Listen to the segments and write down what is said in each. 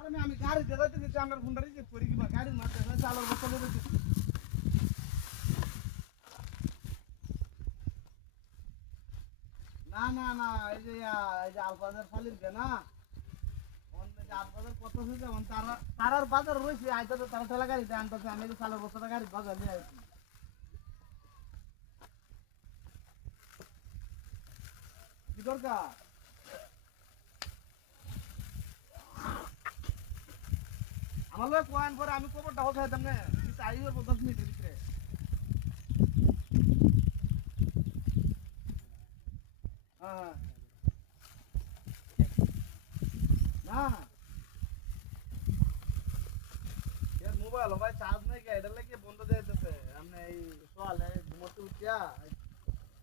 আমি গাড়ি দিয়ে যাইতেছি আমার ফোনটা রিসিভ করি কিবা গাড়ির মাঝে চালার বসলে যাইতেছি না না না এই যে আলবাজার ফালির কে না আলবাজার কত হয়েছে তারার বাজার রয়েছে আইতে তো তারা ঠেলা গাড়িতে আনতেছে আমি চালার বছর গাড়ি বাজার নিয়ে আসছি কি দরকার আমার লোক কোয়ান পরে আমি খবরটা হতে হতাম না তাই ওর 10 মিনিটের ভিতরে হ্যাঁ না এর মোবাইল ভাই চার্জ নাই কে এটা লাগে বন্ধ দিয়ে দিতেছে আপনি এই সকালে ঘুমোতে উঠিয়া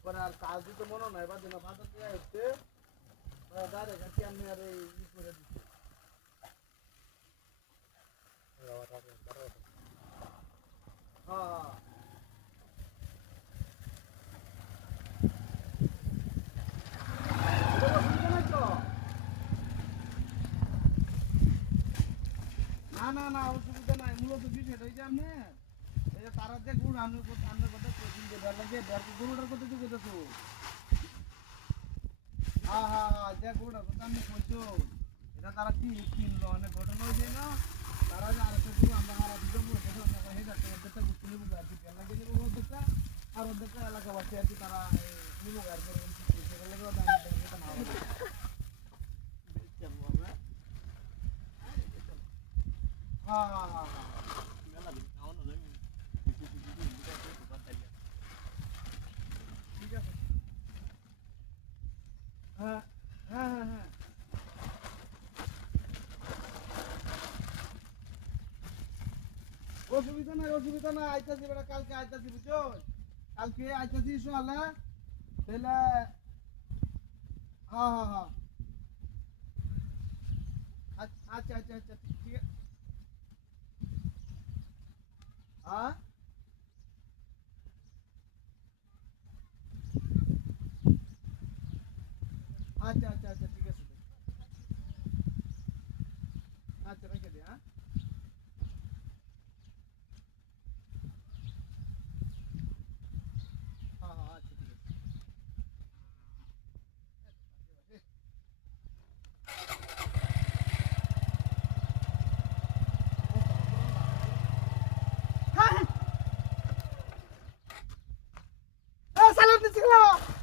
পরে আর চার্জ দিতে মনে নাই বাদ দিন বাজার দিয়ে আসছে দাঁড়ে কাছে আমি আর এই করে দিচ্ছি হ্যাঁ না না না অসুবিধা নাই মূলত বিষয়টা হয়েছে আপনি এই যে তারা যে গুড় আমি আপনার কথা লাগে গরুটার কথা তুই কথা তো হ্যাঁ হ্যাঁ হ্যাঁ যে গরুটার কথা আমি বলছো এটা তারা কি কিনলো অনেক ঘটনা হয়ে যায় না তারা যে আরেকটা গরু আমরা হারা দিতে অর্ধেকটা আর অর্ধেকটা এলাকাবাসী আর কি তারা নিবো আর করে হ্যাঁ হ্যাঁ হ্যাঁ হ্যাঁ ঠিক আছে হ্যাঁ হ্যাঁ হ্যাঁ হ্যাঁ অসুবিধা নাই আইতাছি বেটা কালকে আইতাছি বুঝছো কালকে আইতাছি সকালে তাহলে হ্যাঁ হ্যাঁ হ্যাঁ আচ্ছা আচ্ছা আচ্ছা ঠিক আছে হ্যাঁ আচ্ছা আচ্ছা আচ্ছা ঠিক আছে আচ্ছা রেখে দে হ্যাঁ হ্যাঁ হ্যাঁ আচ্ছা ঠিক আছে হ্যাঁ সালাম দিছিলাম